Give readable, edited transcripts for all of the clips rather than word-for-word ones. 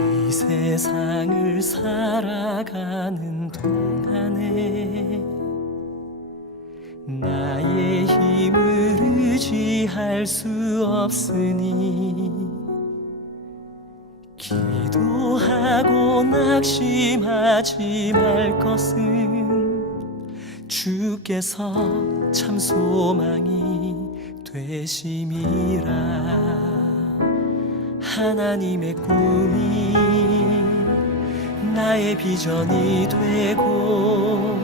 이 세상을 살아가는 동안에 나의 힘을 의지할 수 없으니 기도하고 낙심하지 말 것은 주께서 참 소망이 되심이라. 하나님의 꿈이 나의 비전이 되고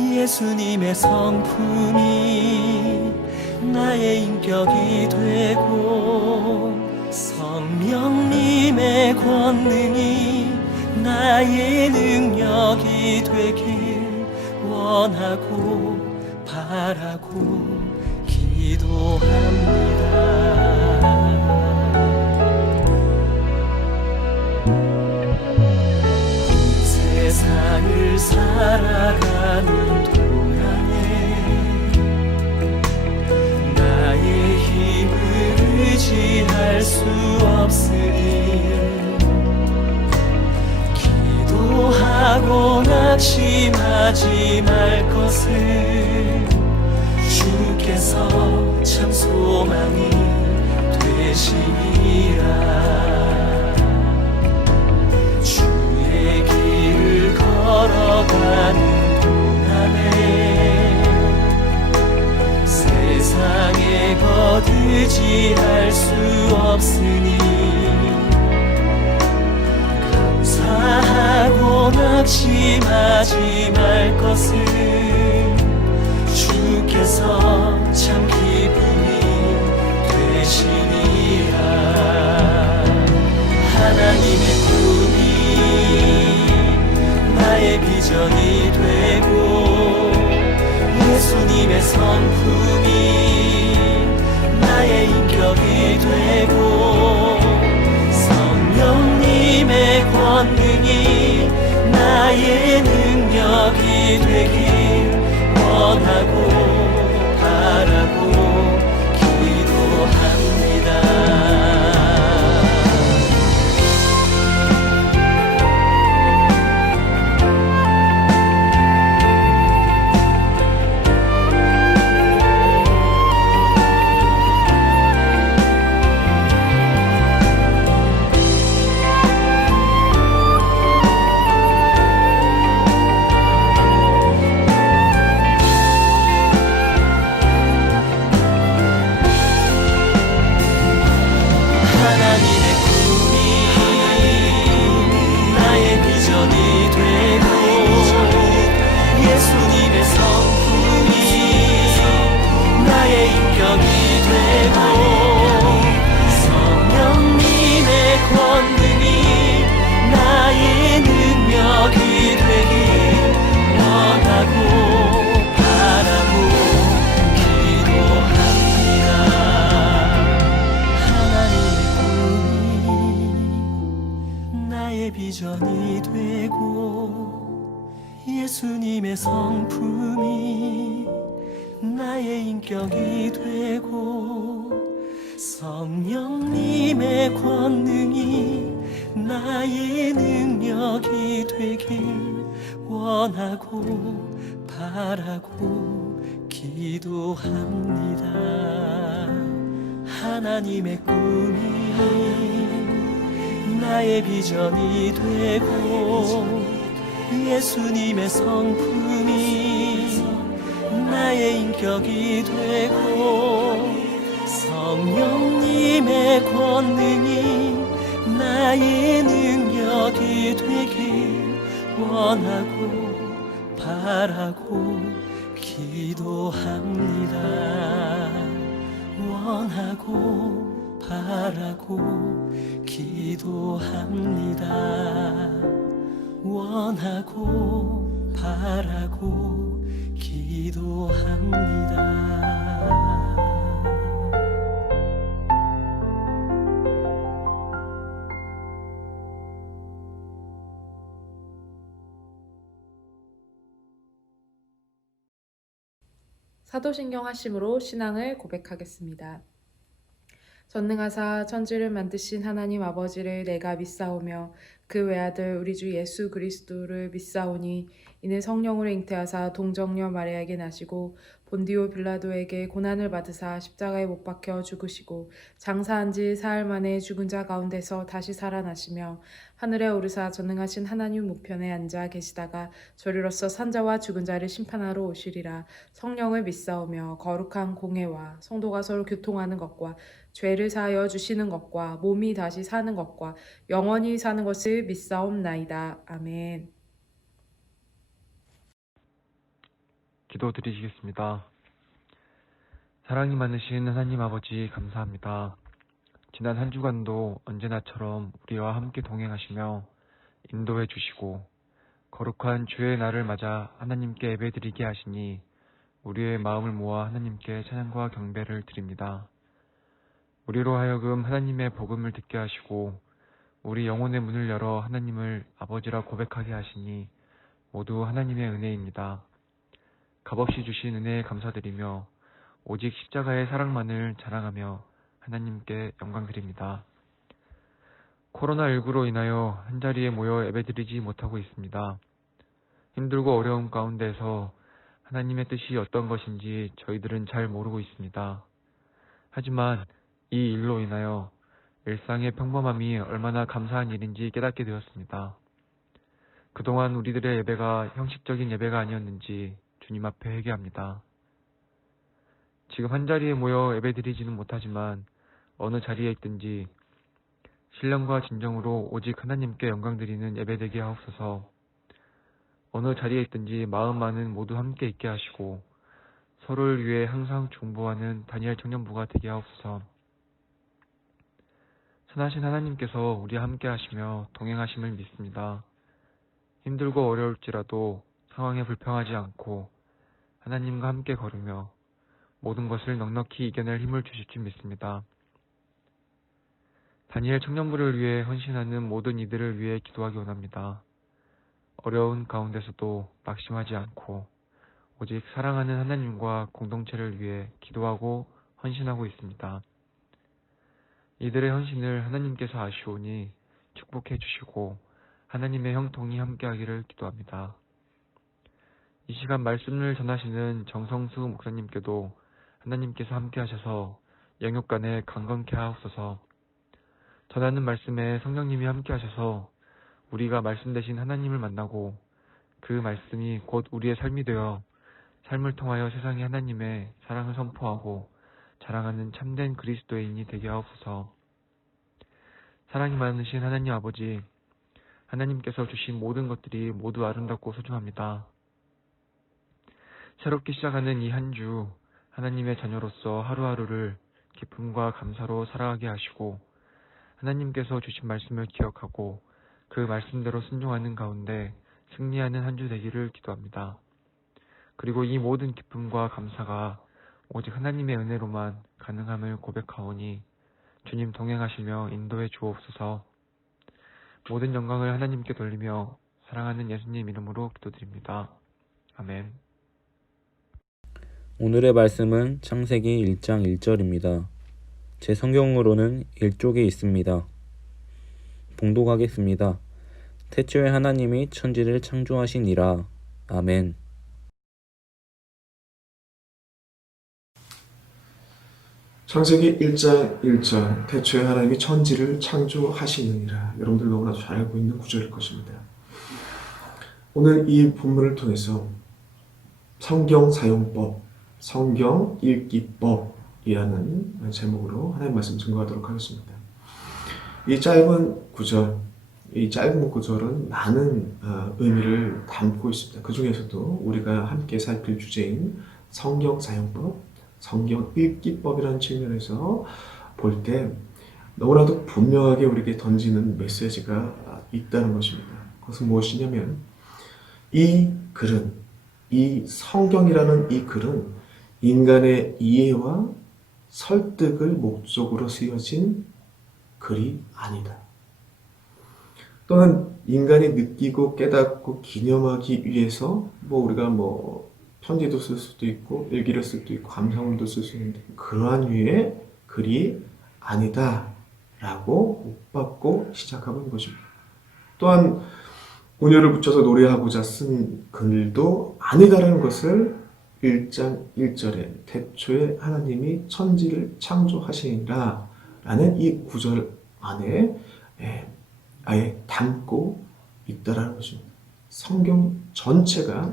예수님의 성품이 나의 인격이 되고 성령님의 권능이 나의 능력이 되길 원하고 바라고 기도합니다. 세상을 살아가는 동안에 나의 힘을 의지할 수 없으니 기도하고 낙심하지 말 것을 주께서 참 소망이 되시리라. 걸어가는 동안에 세상에 거두지할 수 없으니 감사하고 낙심하지 말 것을 주께서 참 기쁨이 되시니라. 하나님의 꿈이 나의 비전이 되고 예수님의 성품이 나의 인격이 되고 성령님의 권능이 나의 능력이 되길 원하고 바라고 기도합니다. 비전이 되고 예수님의 성품이 나의 인격이 되고 성령님의 권능이 나의 능력이 되길 원하고 바라고 기도합니다. 하나님의 꿈이 나의 비전이 되고 예수님의 성품이 나의 인격이 되고 성령님의 권능이 나의 능력이 되길 원하고 바라고 기도합니다. 원하고 바라고 기도합니다. 원하고 바라고 기도합니다. 사도신경 하심으로 신앙을 고백하겠습니다. 전능하사 천지를 만드신 하나님 아버지를 내가 믿사오며 그 외아들 우리 주 예수 그리스도를 믿사오니 이는 성령으로 잉태하사 동정녀 마리아에게 나시고 본디오 빌라도에게 고난을 받으사 십자가에 못 박혀 죽으시고 장사한 지 사흘 만에 죽은 자 가운데서 다시 살아나시며 하늘에 오르사 전능하신 하나님 우편에 앉아 계시다가 저리로서 산자와 죽은 자를 심판하러 오시리라. 성령을 믿사오며 거룩한 공회와 성도가 서로 교통하는 것과 죄를 사하여 주시는 것과 몸이 다시 사는 것과 영원히 사는 것을 믿사옵나이다. 아멘. 기도드리시겠습니다. 사랑이 많으신 하나님 아버지 감사합니다. 지난 한 주간도 언제나처럼 우리와 함께 동행하시며 인도해 주시고 거룩한 주의 날을 맞아 하나님께 예배드리게 하시니 우리의 마음을 모아 하나님께 찬양과 경배를 드립니다. 우리로 하여금 하나님의 복음을 듣게 하시고 우리 영혼의 문을 열어 하나님을 아버지라 고백하게 하시니 모두 하나님의 은혜입니다. 값없이 주신 은혜에 감사드리며 오직 십자가의 사랑만을 자랑하며 하나님께 영광드립니다. 코로나19로 인하여 한자리에 모여 예배드리지 못하고 있습니다. 힘들고 어려움 가운데서 하나님의 뜻이 어떤 것인지 저희들은 잘 모르고 있습니다. 하지만 이 일로 인하여 일상의 평범함이 얼마나 감사한 일인지 깨닫게 되었습니다. 그동안 우리들의 예배가 형식적인 예배가 아니었는지 주님 앞에 회개합니다. 지금 한자리에 모여 예배드리지는 못하지만 어느 자리에 있든지 신령과 진정으로 오직 하나님께 영광드리는 예배되게 하옵소서. 어느 자리에 있든지 마음만은 모두 함께 있게 하시고 서로를 위해 항상 중보하는 다니엘 청년부가 되게 하옵소서. 선하신 하나님께서 우리와 함께 하시며 동행하심을 믿습니다. 힘들고 어려울지라도 상황에 불평하지 않고 하나님과 함께 걸으며 모든 것을 넉넉히 이겨낼 힘을 주실 줄 믿습니다. 다니엘 청년부를 위해 헌신하는 모든 이들을 위해 기도하기 원합니다. 어려운 가운데서도 낙심하지 않고 오직 사랑하는 하나님과 공동체를 위해 기도하고 헌신하고 있습니다. 이들의 헌신을 하나님께서 아시오니 축복해 주시고 하나님의 형통이 함께하기를 기도합니다. 이 시간 말씀을 전하시는 정성수 목사님께도 하나님께서 함께하셔서 영육간에 강건케 하옵소서. 전하는 말씀에 성령님이 함께하셔서 우리가 말씀 대신 하나님을 만나고 그 말씀이 곧 우리의 삶이 되어 삶을 통하여 세상에 하나님의 사랑을 선포하고 자랑하는 참된 그리스도인이 되게 하옵소서. 사랑이 많으신 하나님 아버지, 하나님께서 주신 모든 것들이 모두 아름답고 소중합니다. 새롭게 시작하는 이 한 주 하나님의 자녀로서 하루하루를 기쁨과 감사로 살아가게 하시고 하나님께서 주신 말씀을 기억하고 그 말씀대로 순종하는 가운데 승리하는 한 주 되기를 기도합니다. 그리고 이 모든 기쁨과 감사가 오직 하나님의 은혜로만 가능함을 고백하오니 주님 동행하시며 인도해 주옵소서. 모든 영광을 하나님께 돌리며 사랑하는 예수님 이름으로 기도드립니다. 아멘. 오늘의 말씀은 창세기 1장 1절입니다. 제 성경으로는 1쪽에 있습니다. 봉독하겠습니다. 태초에 하나님이 천지를 창조하시니라. 아멘. 창세기 1장 1절 태초에 하나님이 천지를 창조하시느니라. 여러분들 너무나 잘 알고 있는 구절일 것입니다. 오늘 이 본문을 통해서 성경 사용법, 성경 읽기법이라는 제목으로 하나님 말씀 증거하도록 하겠습니다. 이 짧은 구절, 이 짧은 구절은 많은 의미를 담고 있습니다. 그 중에서도 우리가 함께 살필 주제인 성경 사용법, 성경 읽기법이라는 측면에서 볼 때 너무나도 분명하게 우리에게 던지는 메시지가 있다는 것입니다. 그것은 무엇이냐면 이 글은, 이 성경이라는 이 글은 인간의 이해와 설득을 목적으로 쓰여진 글이 아니다. 또는 인간이 느끼고 깨닫고 기념하기 위해서 우리가 편지도 쓸 수도 있고 일기를 쓸 수도 있고 감상문도 쓸 수 있는데 그러한 류의 글이 아니다 라고 못 받고 시작하고 있는 것입니다. 또한 온유를 붙여서 노래하고자 쓴 글도 아니다라는 것을 1장 1절에 태초에 하나님이 천지를 창조하시니라 라는 이 구절 안에 아예 담고 있다라는 것입니다. 성경 전체가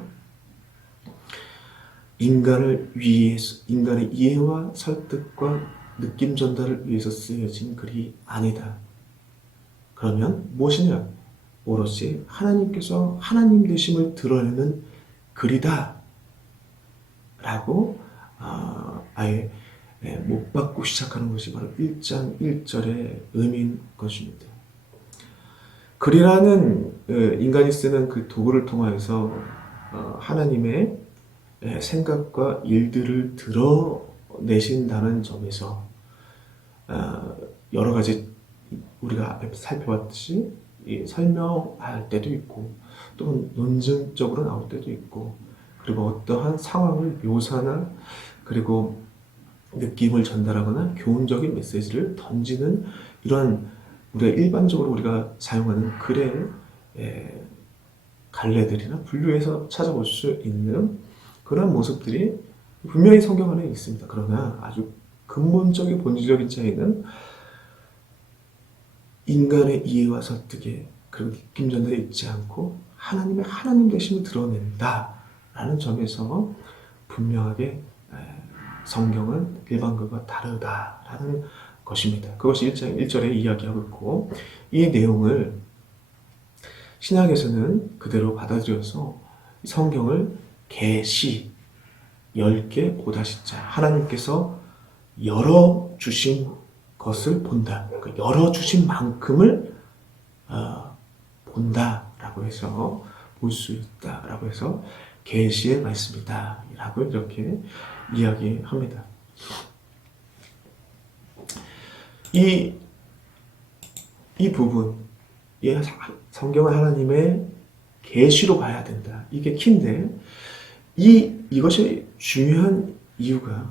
인간을 위해서, 인간의 이해와 설득과 느낌 전달을 위해서 쓰여진 글이 아니다. 그러면 무엇이냐? 오롯이 하나님께서 하나님 되심을 드러내는 글이다 라고 아예 못 받고 시작하는 것이 바로 1장 1절의 의미인 것입니다. 글이라는 인간이 쓰는 그 도구를 통하여서 하나님의 생각과 일들을 드러내신다는 점에서 여러 가지 우리가 앞에 살펴봤듯이 설명할 때도 있고 또는 논증적으로 나올 때도 있고 그리고 어떠한 상황을 묘사나 그리고 느낌을 전달하거나 교훈적인 메시지를 던지는 이러한 우리가 일반적으로 우리가 사용하는 글의 갈래들이나 분류해서 찾아볼 수 있는 그런 모습들이 분명히 성경 안에 있습니다. 그러나 아주 근본적인 본질적인 차이는 인간의 이해와 설득에 그리고 느낌 전달에 있지 않고 하나님의 하나님 되심을 드러낸다라는 점에서 분명하게 성경은 일반 글과 다르다라는 것입니다. 그것이 1장 1절에 이야기하고 있고 이 내용을 신약에서는 그대로 받아들여서 성경을 계시 10개 고다시자 하나님께서 열어주신 것을 본다. 그 열어주신 만큼을 본다라고 해서 볼 수 있다라고 해서 계시의 말씀이다 라고 이렇게 이야기합니다. 이 부분, 성경은 하나님의 계시로 봐야 된다. 이게 키인데 이것이 중요한 이유가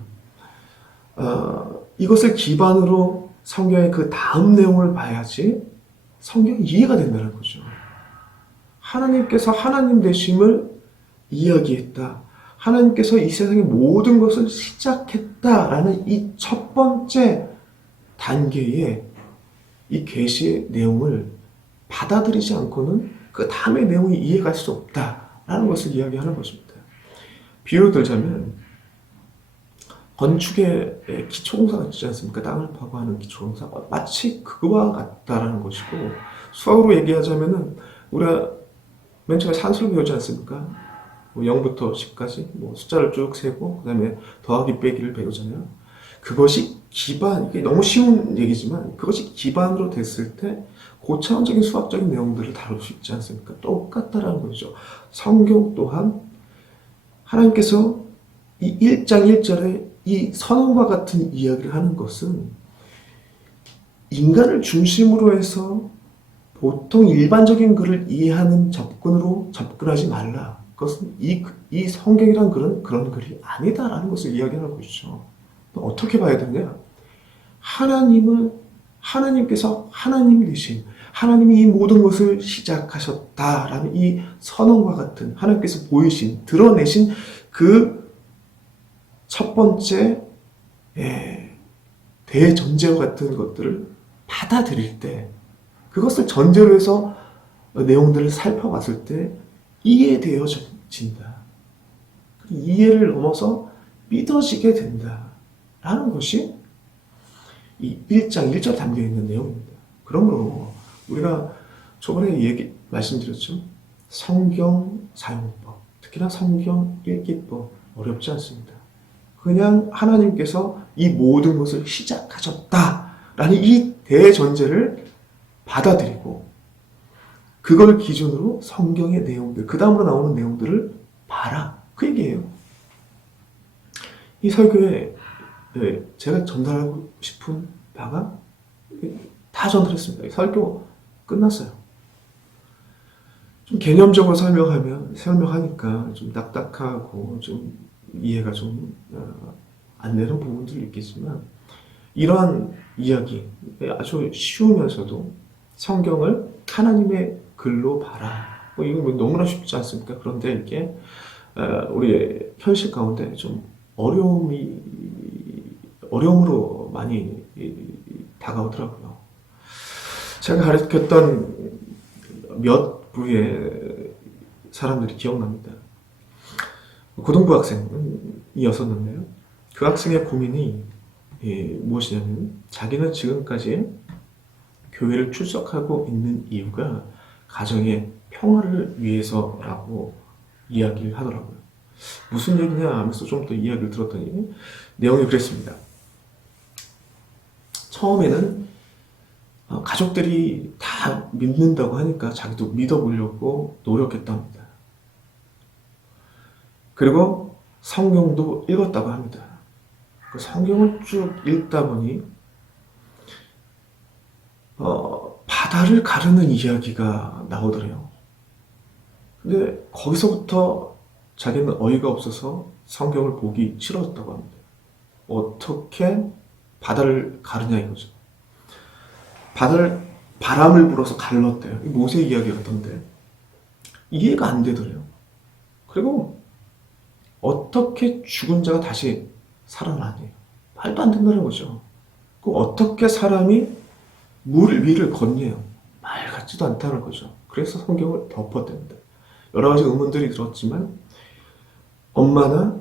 이것을 기반으로 성경의 그 다음 내용을 봐야지 성경이 이해가 된다는 거죠. 하나님께서 하나님 되심을 이야기했다. 하나님께서 이 세상의 모든 것을 시작했다라는 이 첫 번째 단계의 이 계시의 내용을 받아들이지 않고는 그 다음의 내용이 이해갈 수 없다라는 것을 이야기하는 것입니다. 비유를 들자면 건축의 기초공사가 있지 않습니까? 땅을 파고 하는 기초공사 마치 그거와 같다라는 것이고 수학으로 얘기하자면은 우리가 맨 처음에 산수를 배우지 않습니까? 0부터 10까지 숫자를 쭉 세고 그 다음에 더하기 빼기를 배우잖아요. 그것이 기반, 이게 너무 쉬운 얘기지만 그것이 기반으로 됐을 때 고차원적인 수학적인 내용들을 다룰 수 있지 않습니까? 똑같다라는 거죠. 성경 또한 하나님께서 이 1장 1절에 이 선언과 같은 이야기를 하는 것은 인간을 중심으로 해서 보통 일반적인 글을 이해하는 접근으로 접근하지 말라. 그것은 이 성경이란 글은 그런 글이 아니다라는 것을 이야기하는 것이죠. 어떻게 봐야 되냐? 하나님께서 하나님이 되신, 하나님이 이 모든 것을 시작하셨다라는 이 선언과 같은 하나님께서 보이신, 드러내신 그 첫 번째 대전제와 같은 것들을 받아들일 때, 그것을 전제로 해서 내용들을 살펴봤을 때 이해되어진다. 이해를 넘어서 믿어지게 된다라는 것이 이 1장 1절에 담겨있는 내용입니다. 그러므로 우리가 저번에 말씀드렸죠. 성경 사용법, 특히나 성경 읽기법 어렵지 않습니다. 그냥 하나님께서 이 모든 것을 시작하셨다라는 이 대전제를 받아들이고 그걸 기준으로 성경의 내용들, 그 다음으로 나오는 내용들을 봐라. 그 얘기예요. 이 설교에 제가 전달하고 싶은 바가 다 전달했습니다. 설교 끝났어요. 좀 개념적으로 설명하니까 좀 딱딱하고 좀 이해가 좀 안 되는 부분들이 있겠지만 이러한 이야기, 아주 쉬우면서도 성경을 하나님의 글로 봐라. 이건 뭐 너무나 쉽지 않습니까? 그런데 이게 우리의 현실 가운데 좀 어려움으로 많이 다가오더라고요. 제가 가르쳤던 몇 부의 사람들이 기억납니다. 고등부 학생이었었는데요. 그 학생의 고민이 무엇이냐면 자기는 지금까지 교회를 출석하고 있는 이유가 가정의 평화를 위해서라고 이야기를 하더라고요. 무슨 얘기냐 하면서 좀 더 이야기를 들었더니 내용이 그랬습니다. 처음에는 가족들이 다 믿는다고 하니까 자기도 믿어보려고 노력했답니다. 그리고 성경도 읽었다고 합니다. 그 성경을 쭉 읽다 보니 바다를 가르는 이야기가 나오더래요. 근데 거기서부터 자기는 어이가 없어서 성경을 보기 싫어졌다고 합니다. 어떻게 바다를 가르냐 이거죠. 바람을 불어서 갈랐대요. 모세 이야기 같던데 이해가 안 되더래요. 그리고 어떻게 죽은 자가 다시 살아나네요. 말도 안 된다는 거죠. 그 어떻게 사람이 물 위를 건네요. 말 같지도 않다는 거죠. 그래서 성경을 덮었답니다. 여러 가지 의문들이 들었지만 엄마나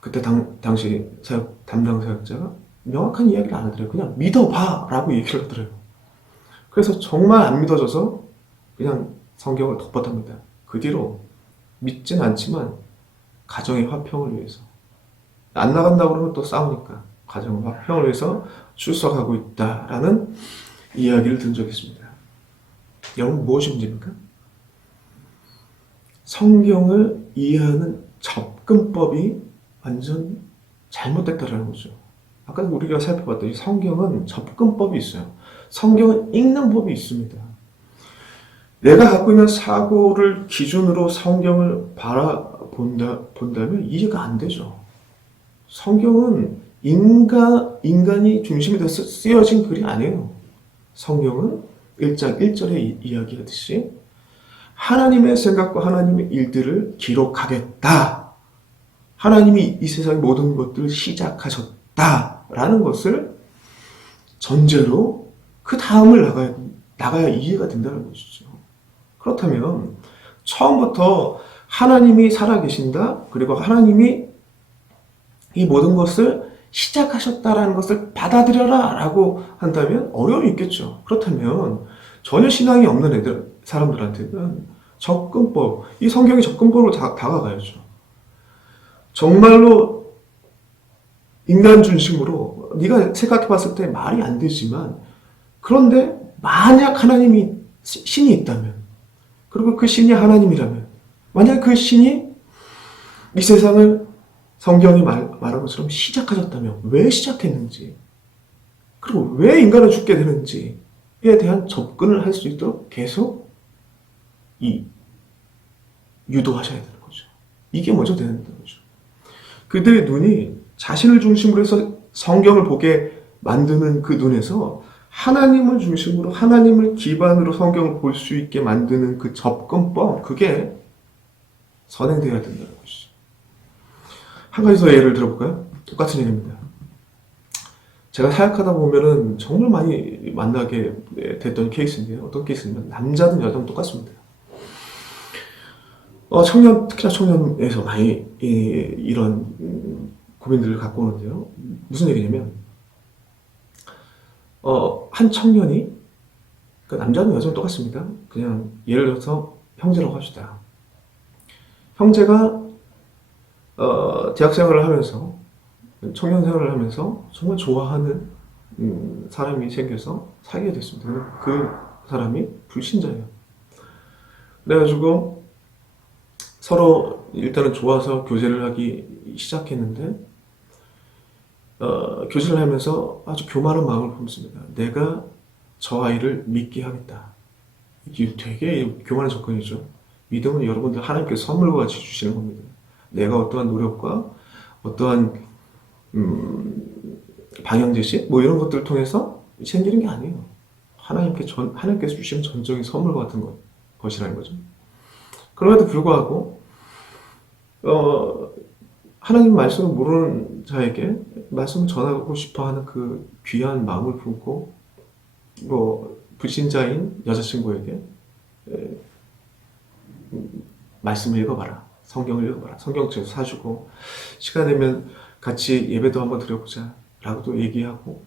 그때 당시 담당 사역자가 명확한 이야기를 안 하더래요. 그냥 믿어봐 라고 얘기를 하더래요. 그래서 정말 안 믿어져서 그냥 성경을 덮었답니다. 그 뒤로 믿진 않지만 가정의 화평을 위해서 안 나간다고 그러면 또 싸우니까 가정의 화평을 위해서 출석하고 있다라는 이야기를 들은 적이 있습니다. 여러분 무엇이 문제입니까? 성경을 이해하는 접근법이 완전 잘못됐다라는 거죠. 아까 우리가 살펴봤더니 성경은 접근법이 있어요. 성경은 읽는 법이 있습니다. 내가 갖고 있는 사고를 기준으로 성경을 본다면 이해가 안 되죠. 성경은 인간이 중심이 돼서 쓰여진 글이 아니에요. 성경은 1장 1절에 이야기하듯이 하나님의 생각과 하나님의 일들을 기록하겠다. 하나님이 이 세상의 모든 것들을 시작하셨다라는 것을 전제로 그 다음을 나가야 이해가 된다는 것이죠. 그렇다면 처음부터 하나님이 살아계신다. 그리고 하나님이 이 모든 것을 시작하셨다라는 것을 받아들여라 라고 한다면 어려움이 있겠죠. 그렇다면 전혀 신앙이 없는 사람들한테는 접근법, 이 성경의 접근법으로 다가가야죠. 정말로 인간 중심으로 네가 생각해 봤을 때 말이 안 되지만 그런데 만약 하나님이 신이 있다면 그리고 그 신이 하나님이라면 만약 그 신이 이 세상을 성경이 말한 것처럼 시작하셨다면 왜 시작했는지 그리고 왜 인간을 죽게 되는지에 대한 접근을 할 수 있도록 계속 유도하셔야 되는 거죠. 이게 먼저 되는 거죠. 그들의 눈이 자신을 중심으로 해서 성경을 보게 만드는 그 눈에서 하나님을 중심으로 하나님을 기반으로 성경을 볼 수 있게 만드는 그 접근법 그게 선행되어야 된다는 것이죠. 한 가지 더 예를 들어볼까요? 똑같은 얘기입니다. 제가 사역하다 보면은 정말 많이 만나게 됐던 케이스인데요. 어떤 케이스냐면 남자든 여자든 똑같습니다. 특히나 청년에서 많이 이런 고민들을 갖고 오는데요. 무슨 얘기냐면 한 청년이 그러니까 남자든 여자든 똑같습니다. 그냥 예를 들어서 형제라고 합시다. 형제가 대학 생활을 하면서 청년 생활을 하면서 정말 좋아하는 사람이 생겨서 사귀게 됐습니다. 그 사람이 불신자예요. 그래가지고 서로 일단은 좋아서 교제를 하기 시작했는데 교제를 하면서 아주 교만한 마음을 품습니다. 내가 저 아이를 믿게 하겠다. 이게 되게 교만한 접근이죠. 믿음은 여러분들 하나님께서 선물과 같이 주시는 겁니다. 내가 어떠한 노력과 어떠한 방향제시 뭐 이런 것들을 통해서 생기는 게 아니에요. 하나님께서 주신 전적인 선물 같은 것이라는 거죠. 그럼에도 불구하고 하나님 말씀을 모르는 자에게 말씀을 전하고 싶어하는 그 귀한 마음을 품고 불신자인 여자친구에게 말씀을 읽어봐라, 성경을 읽어봐라, 성경책을 사주고 시간 되면 같이 예배도 한번 드려보자 라고도 얘기하고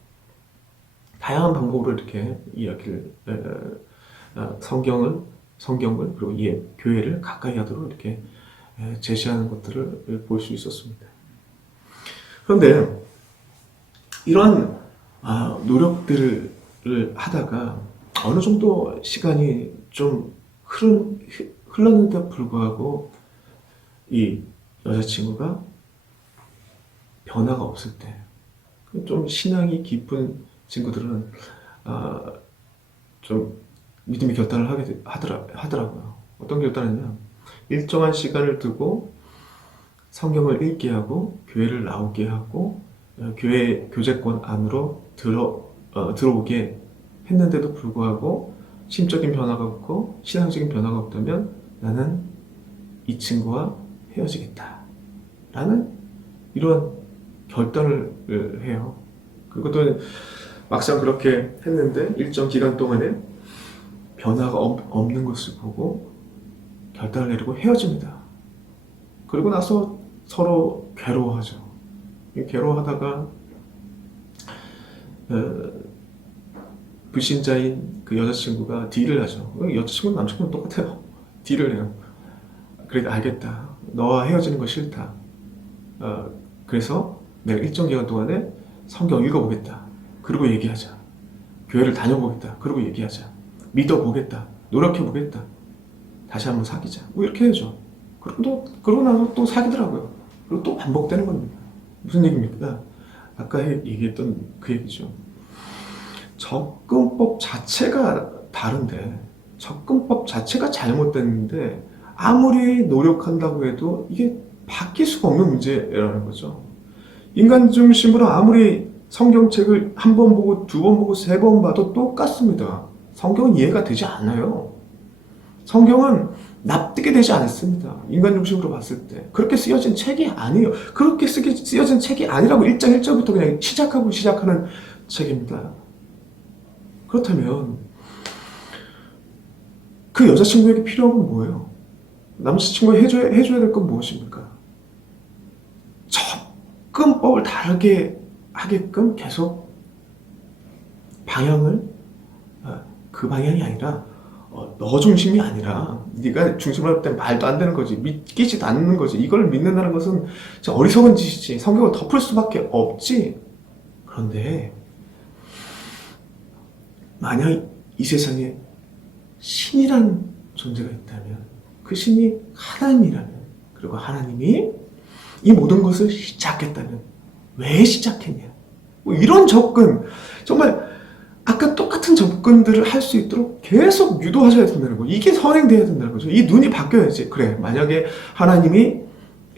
다양한 방법으로 이렇게 이야기를 성경을 그리고 교회를 가까이 하도록 이렇게 제시하는 것들을 볼 수 있었습니다. 그런데 이런 노력들을 하다가 어느 정도 시간이 좀 흘렀는데 불구하고 이 여자친구가 변화가 없을 때, 좀 신앙이 깊은 친구들은 좀 믿음의 결단을 하더라고요. 어떤 결단이냐? 일정한 시간을 두고 성경을 읽게 하고 교회를 나오게 하고 교회 교제권 안으로 들어오게 했는데도 불구하고 심적인 변화가 없고 신앙적인 변화가 없다면 나는 이 친구와 헤어지겠다 라는 이런 결단을 해요. 그것도 막상 그렇게 했는데 일정 기간 동안에 변화가 없는 것을 보고 결단을 내리고 헤어집니다. 그리고 나서 서로 괴로워하죠. 괴로워하다가 불신자인 그 여자친구가 딜을 하죠. 여자친구는 남자친구는 똑같아요. 딜을 해요. 그래, 알겠다. 너와 헤어지는 거 싫다. 그래서 내가 일정 기간 동안에 성경 읽어보겠다. 그리고 얘기하자. 교회를 다녀보겠다. 그리고 얘기하자. 믿어보겠다. 노력해보겠다. 다시 한번 사귀자. 뭐 이렇게 해야죠. 그러고 나서 또 사귀더라고요. 그리고 또 반복되는 겁니다. 무슨 얘기입니까? 아까 얘기했던 그 얘기죠. 접근법 자체가 다른데, 접근법 자체가 잘못됐는데 아무리 노력한다고 해도 이게 바뀔 수가 없는 문제라는 거죠. 인간 중심으로 아무리 성경책을 한 번 보고 두 번 보고 세 번 봐도 똑같습니다. 성경은 이해가 되지 않아요. 성경은 납득이 되지 않습니다. 인간 중심으로 봤을 때. 그렇게 쓰여진 책이 아니에요. 그렇게 쓰여진 책이 아니라고 1장 1절부터 그냥 시작하는 책입니다. 그렇다면 그 여자친구에게 필요한 건 뭐예요? 남자친구가 해줘야 될 건 무엇입니까? 접근법을 다르게 하게끔 계속 방향을 그 방향이 아니라 너 중심이 아니라 네가 중심으로 할 때 말도 안 되는 거지. 믿기지도 않는 거지. 이걸 믿는다는 것은 어리석은 짓이지. 성경을 덮을 수밖에 없지. 그런데 만약 이 세상에 신이라는 존재가 있다면 그 신이 하나님이라면 그리고 하나님이 이 모든 것을 시작했다면 왜 시작했냐? 뭐 이런 접근, 정말 아까 똑같은 접근들을 할 수 있도록 계속 유도하셔야 된다는 거죠. 이게 선행돼야 된다는 거죠. 이 눈이 바뀌어야지. 그래, 만약에 하나님이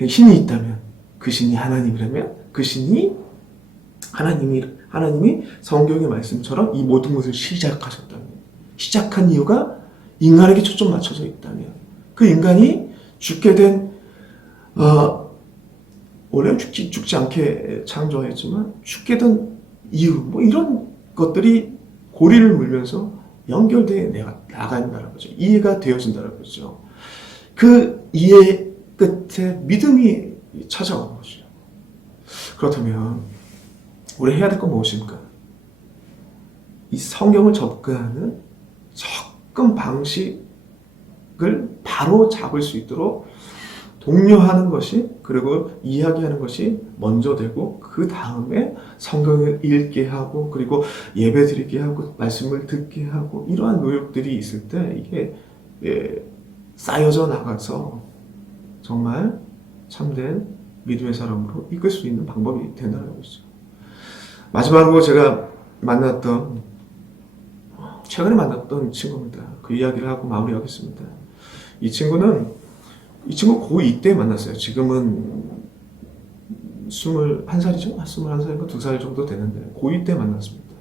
신이 있다면 그 신이 하나님이라면 그 신이 하나님이 성경의 말씀처럼 이 모든 것을 시작하셨다면, 시작한 이유가 인간에게 초점 맞춰져 있다면, 그 인간이 죽게 된 원래는 죽지 않게 창조하였지만 죽게 된 이유, 뭐 이런 것들이 고리를 물면서 연결되어 나간다는 거죠. 이해가 되어진다는 거죠. 그 이해 끝에 믿음이 찾아오는 거죠. 그렇다면 우리 해야 될 건 무엇입니까? 이 성경을 접근하는 접근 방식을 바로 잡을 수 있도록 독려하는 것이, 그리고 이야기하는 것이 먼저 되고, 그 다음에 성경을 읽게 하고, 그리고 예배 드리게 하고, 말씀을 듣게 하고, 이러한 노력들이 있을 때 이게 쌓여져 나가서 정말 참된 믿음의 사람으로 이끌 수 있는 방법이 된다는 것이죠. 마지막으로 제가 최근에 만났던 친구입니다. 그 이야기를 하고 마무리하겠습니다. 이 친구 고2 때 만났어요. 지금은 21살이죠? 21살인가 2살 정도 되는데 고2 때 만났습니다.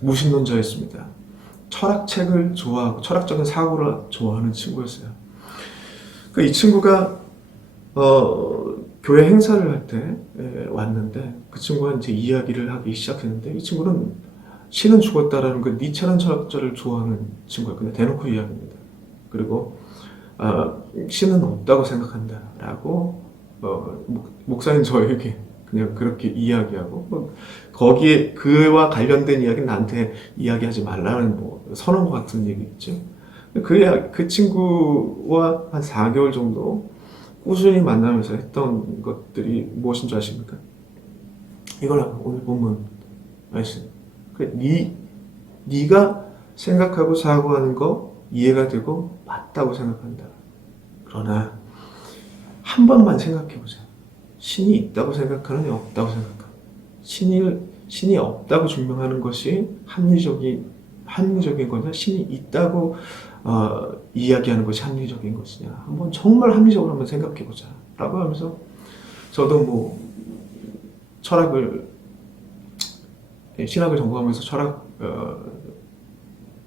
무신론자였습니다. 철학책을 좋아하고 철학적인 사고를 좋아하는 친구였어요. 이 친구가 교회 행사를 할 때 왔는데 그 친구가 이제 이야기를 하기 시작했는데 이 친구는 신은 죽었다라는 그 니체라는 철학자를 좋아하는 친구예요. 그냥 대놓고 이야기합니다. 그리고 신은 없다고 생각한다라고 목사님 저에게 그냥 그렇게 이야기하고 거기에 그와 관련된 이야기는 나한테 이야기하지 말라는 선언 같은 얘기겠죠. 그 친구와 한 4개월 정도 꾸준히 만나면서 했던 것들이 무엇인 줄 아십니까? 이거랑 오늘 본문 말씀. 네가 생각하고 사고하는 거 이해가 되고 맞다고 생각한다. 그러나 한 번만 생각해보자. 신이 있다고 생각하느냐 없다고 생각하느냐. 신이 없다고 증명하는 것이 합리적인 거냐, 신이 있다고 이야기하는 것이 합리적인 것이냐. 한번 정말 합리적으로 한번 생각해보자 라고 하면서 저도 신학을 전공하면서 철학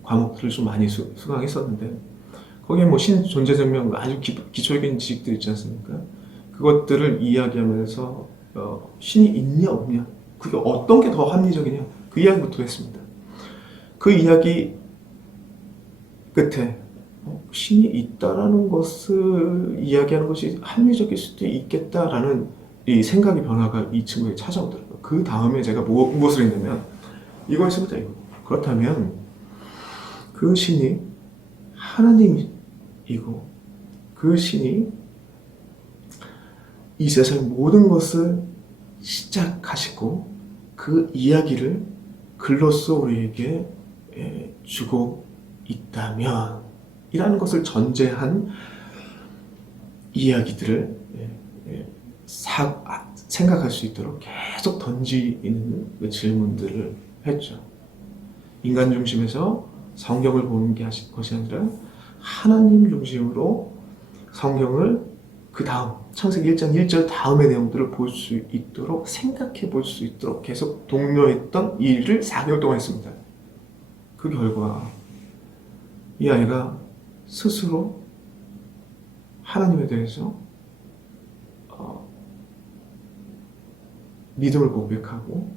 과목들을 좀 많이 수강했었는데 거기에 신 존재증명 아주 기초적인 지식들 있지 않습니까? 그것들을 이야기하면서 신이 있냐 없냐, 그게 어떤 게 더 합리적이냐, 그 이야기부터 했습니다. 그 이야기 끝에 신이 있다라는 것을 이야기하는 것이 합리적일 수도 있겠다라는 이 생각의 변화가 이 친구에게 찾아오더라고요. 그 다음에 제가 무엇을 했냐면 이거였습니다. 이거. 그렇다면 그 신이 하나님이고 그 신이 이 세상 모든 것을 시작하시고 그 이야기를 글로써 우리에게 주고 있다면 이라는 것을 전제한 이야기들을 생각할 수 있도록 계속 던지는 그 질문들을 했죠. 인간 중심에서 성경을 보는 것이 아니라 하나님 중심으로 성경을 그 다음 창세기 1장 1절 다음의 내용들을 볼 수 있도록 생각해 볼 수 있도록 계속 독려했던 이 일을 4개월 동안 했습니다. 그 결과 이 아이가 스스로 하나님에 대해서 믿음을 고백하고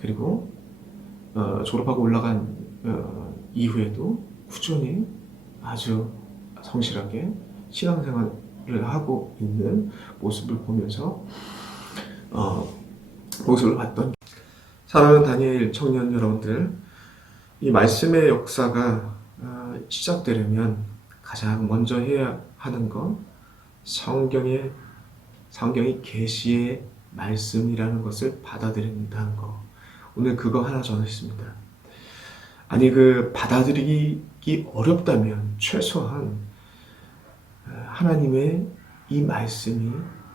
그리고 졸업하고 올라간 이후에도 꾸준히 아주 성실하게 신앙생활을 하고 있는 모습을 보면서 모습을 봤던 사랑하는 다니엘 청년 여러분들, 이 말씀의 역사가 시작되려면 가장 먼저 해야 하는 건 성경이 계시의 말씀이라는 것을 받아들인다는 거. 오늘 그거 하나 전했습니다. 아니 받아들이기 어렵다면 최소한 하나님의 이 말씀이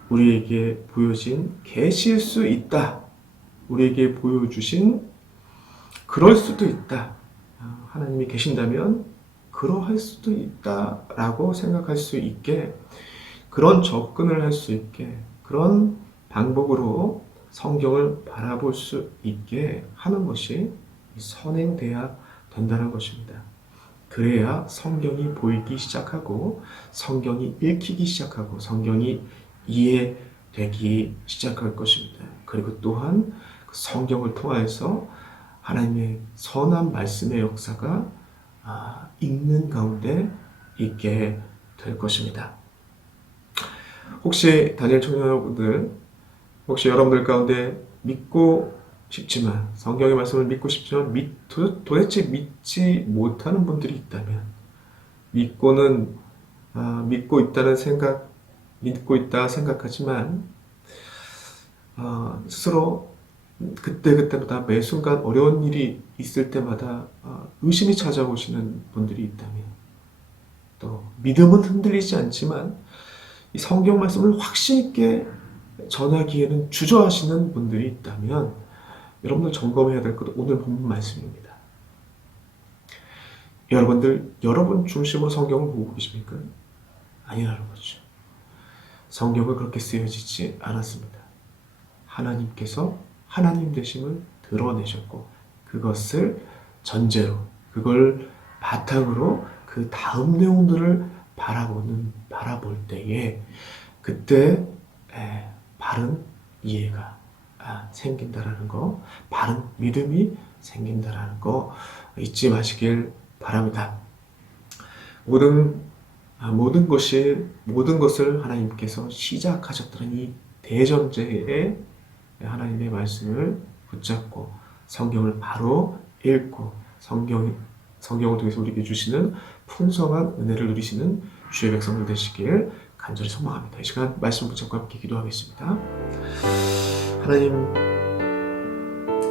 우리에게 보여진 계시일 수 있다. 우리에게 보여주신 그럴 수도 있다. 하나님이 계신다면 그러할 수도 있다라고 생각할 수 있게, 그런 접근을 할 수 있게, 그런 방법으로 성경을 바라볼 수 있게 하는 것이 선행돼야 된다는 것입니다. 그래야 성경이 보이기 시작하고 성경이 읽히기 시작하고 성경이 이해되기 시작할 것입니다. 그리고 또한 성경을 통하여서 하나님의 선한 말씀의 역사가 있는 가운데 있게 될 것입니다. 혹시 다니엘 청년 여러분들, 혹시 여러분들 가운데 믿고 싶지만, 성경의 말씀을 믿고 싶지만 도대체 믿지 못하는 분들이 있다면, 믿고 있다 생각하지만 스스로 그때그때마다 매 순간 어려운 일이 있을 때마다 의심이 찾아오시는 분들이 있다면, 또 믿음은 흔들리지 않지만 이 성경 말씀을 확신 있게 전하기에는 주저하시는 분들이 있다면 여러분들 점검해야 될 것도 오늘 본문 말씀입니다. 여러분 중심으로 성경을 보고 계십니까? 아니라는 거죠. 성경은 그렇게 쓰여지지 않았습니다. 하나님께서 하나님 되심을 드러내셨고 그것을 전제로 그걸 바탕으로 그 다음 내용들을 바라볼 때에 그때 바른 이해가 생긴다라는 거, 바른 믿음이 생긴다라는 거 잊지 마시길 바랍니다. 모든 것을 하나님께서 시작하셨다는 이 대전제에 하나님의 말씀을 붙잡고 성경을 바로 읽고 성경을 통해서 우리에게 주시는 풍성한 은혜를 누리시는 주의 백성들 되시길 간절히 소망합니다. 이 시간 말씀 붙잡고 함께 기도하겠습니다. 하나님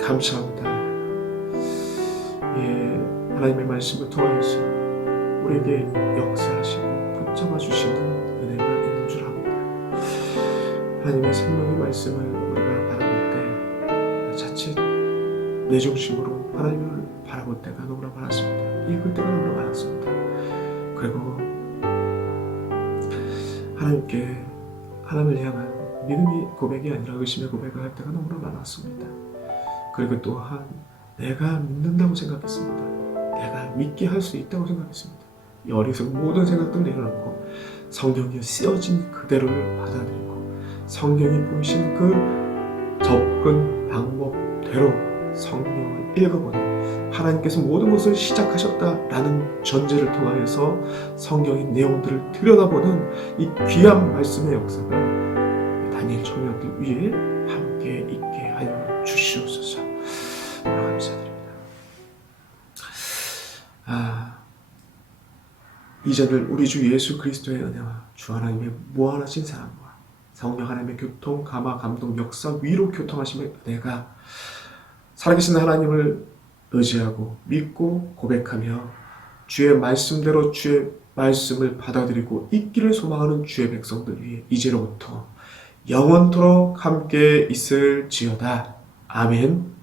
감사합니다. 하나님의 말씀을 통하여서 우리에게 역사하시고 붙잡아 주시는 은혜가 있는 줄 압니다. 하나님의 생명의 말씀을 우리가 바라볼 때 자칫 내 중심으로 하나님을 바라볼 때가 너무나 많았습니다. 읽을 때가 너무나 많았습니다. 그리고 하나님을 향한 믿음의 고백이 아니라 의심의 고백을 할 때가 너무나 많았습니다. 그리고 또한 내가 믿는다고 생각했습니다. 내가 믿게 할 수 있다고 생각했습니다. 이 어리석은 모든 생각들을 내려놓고 성경에 쓰여진 그대로를 받아들이고 성경이 보이신 그 접근 방법대로 성경을 읽어보는 하나님께서 모든 것을 시작하셨다라는 전제를 통하여서 성경의 내용들을 들여다보는 이 귀한 말씀의 역사가 다니엘 청년들 위에 함께 있게 하여 주시옵소서. 감사드립니다. 이제는 우리 주 예수 그리스도의 은혜와 주 하나님의 무한하신 사랑과 성령 하나님의 교통, 감화, 감동, 역사, 위로 교통하심의 은혜가 살아계신 하나님을 의지하고 믿고 고백하며 주의 말씀대로 주의 말씀을 받아들이고 있기를 소망하는 주의 백성들 위해 이제로부터 영원토록 함께 있을지어다. 아멘.